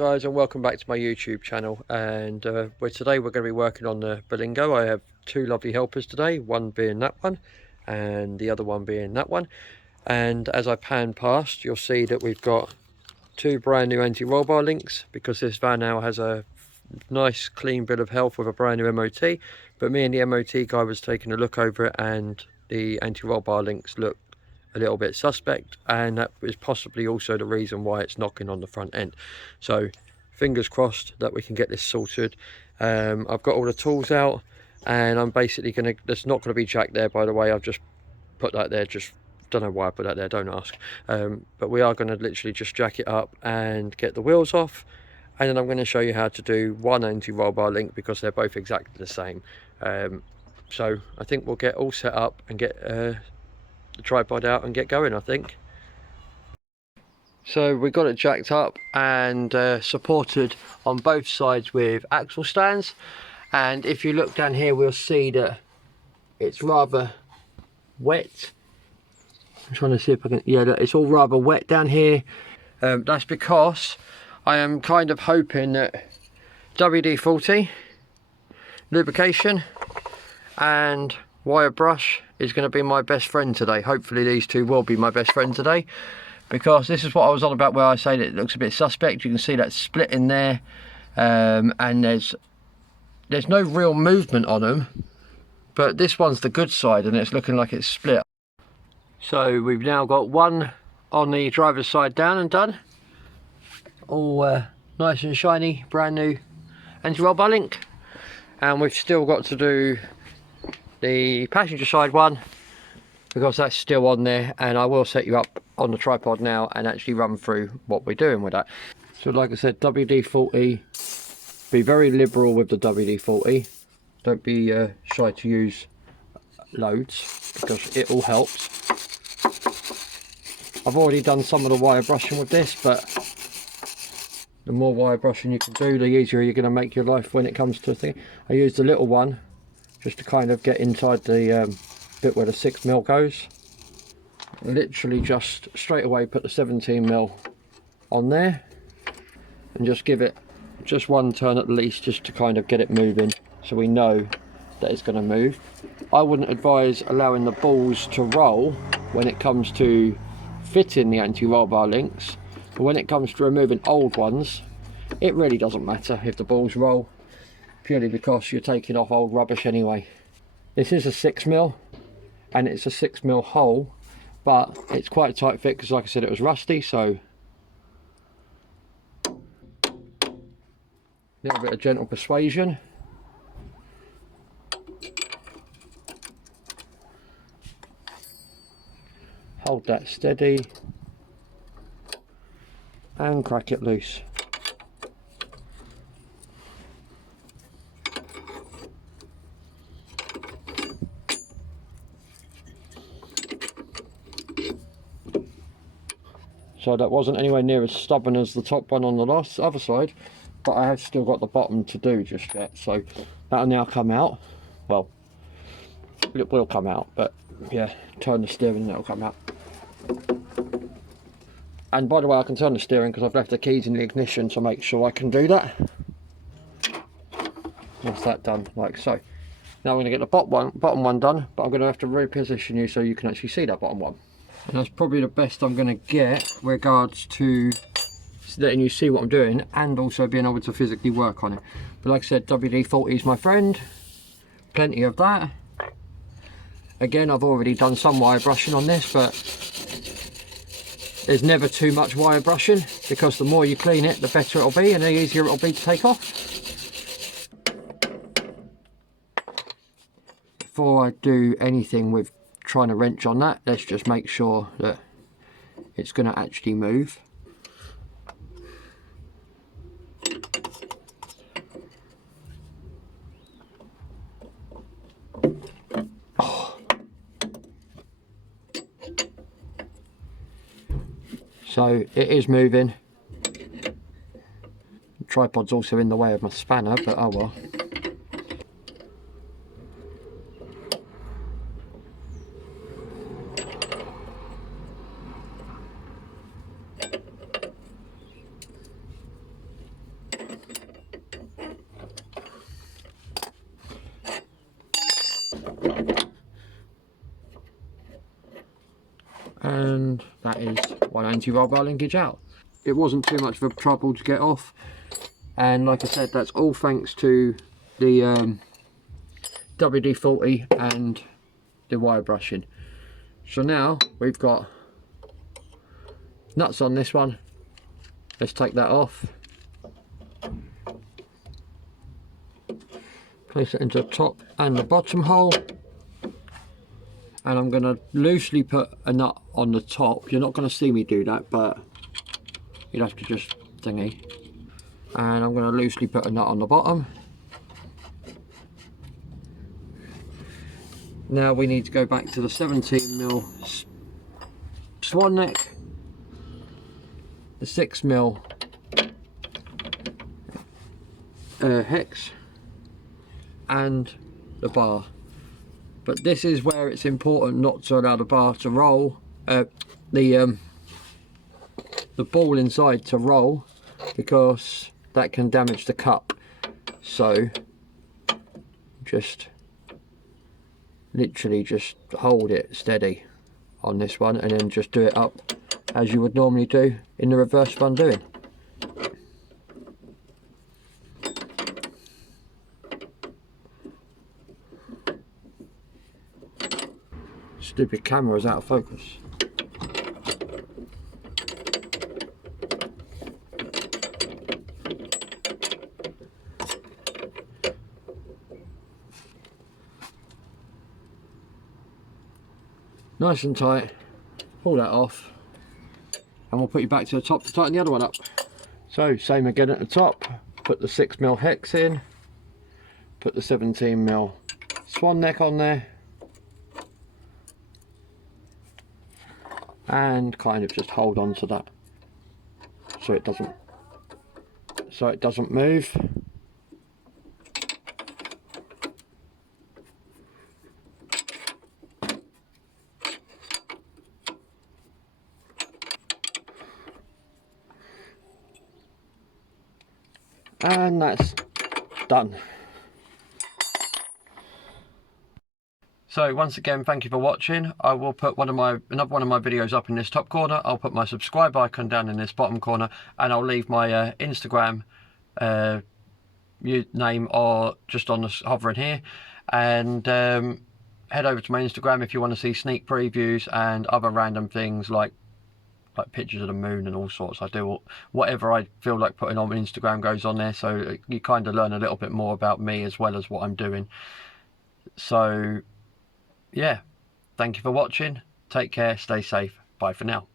guys, and welcome back to my YouTube channel. And today we're going to be working on the Berlingo. I have two lovely helpers today, one being that one and the other one being that one. And as I pan past, you'll see that we've got two brand new anti-roll bar links, because this van now has a nice clean bill of health with a brand new MOT. But me and the MOT guy was taking a look over it, and the anti-roll bar links look a little bit suspect, and that is possibly also the reason why it's knocking on the front end. So fingers crossed that we can get this sorted. I've got all the tools out, and I'm basically gonna, there's not going to be jack there, by the way. I've just put that there, just don't know why I put that there, don't ask. But we are going to literally just jack it up and get the wheels off, and then I'm going to show you how to do one anti-roll bar link, because they're both exactly the same. So I think we'll get all set up and get the tripod out and get going, I think. So we got it jacked up and supported on both sides with axle stands, and if you look down here we'll see that it's rather wet. I'm trying to see if I can, yeah, it's all rather wet down here. That's because I am kind of hoping that WD-40 lubrication and wire brush is going to be my best friend today. Hopefully these two will be my best friend today, because this is what I was on about where I say that it looks a bit suspect. You can see that split in there, and there's no real movement on them, but this one's the good side and it's looking like it's split. So we've now got one on the driver's side down and done, all nice and shiny, brand new anti-roll bar link, and we've still got to do the passenger side one, because that's still on there, and I will set you up on the tripod now and actually run through what we're doing with that. So like I said, WD-40, be very liberal with the WD-40, don't be shy to use loads, because it all helps. I've already done some of the wire brushing with this, but the more wire brushing you can do, the easier you're going to make your life when it comes to a thing. I used a little one just to kind of get inside the bit where the 6mm goes. Literally just straight away put the 17mm on there and just give it just one turn at least, just to kind of get it moving, so we know that it's going to move. I wouldn't advise allowing the balls to roll when it comes to fitting the anti-roll bar links, but when it comes to removing old ones, it really doesn't matter if the balls roll, purely because you're taking off old rubbish anyway. This is a 6mm and it's a 6mm hole, but it's quite a tight fit because, like I said, it was rusty, so a little bit of gentle persuasion. Hold that steady and crack it loose. So that wasn't anywhere near as stubborn as the top one on the other side, but I have still got the bottom to do just yet, so that'll now come out. Well, it will come out, but yeah, turn the steering and it'll come out. And by the way, I can turn the steering because I've left the keys in the ignition to make sure I can do that. That's that done, like so. Now I'm going to get the bottom one done, but I'm going to have to reposition you so you can actually see that bottom one. And that's probably the best I'm going to get regards to letting you see what I'm doing, and also being able to physically work on it. But like I said, WD-40 is my friend, plenty of that. Again, I've already done some wire brushing on this, but there's never too much wire brushing, because the more you clean it, the better it'll be and the easier it'll be to take off. Before I do anything with trying to wrench on that, let's just make sure that it's going to actually move. So it is moving. The tripod's also in the way of my spanner, but oh well. and that is one anti-roll bar linkage out. It wasn't too much of a trouble to get off, and like I said, that's all thanks to the WD-40 and the wire brushing. So now we've got nuts on this one. Let's take that off, place it into the top and the bottom hole, and I'm going to loosely put a nut on the top. You're not going to see me do that, but you'll have to just thingy. And I'm going to loosely put a nut on the bottom. Now we need to go back to the 17mm swan neck, the 6mm hex, and the bar. But this is where it's important not to allow the bar to roll, the ball inside to roll, because that can damage the cup. So just literally just hold it steady on this one, and then just do it up as you would normally do in the reverse of undoing. Stupid camera is out of focus. Nice and tight. Pull that off, and we'll put you back to the top to tighten the other one up. So same again at the top. Put the 6mm hex in. Put the 17mm swan neck on there. And kind of just hold on to that so it doesn't move. And that's done. So once again, thank you for watching. I will put another one of my videos up in this top corner. I'll put my subscribe icon down in this bottom corner, and I'll leave my Instagram name or just on the hovering here. And head over to my Instagram if you want to see sneak previews and other random things like pictures of the moon and all sorts. I do whatever I feel like putting on Instagram goes on there, so you kind of learn a little bit more about me as well as what I'm doing. So yeah, thank you for watching. Take care, stay safe. Bye for now.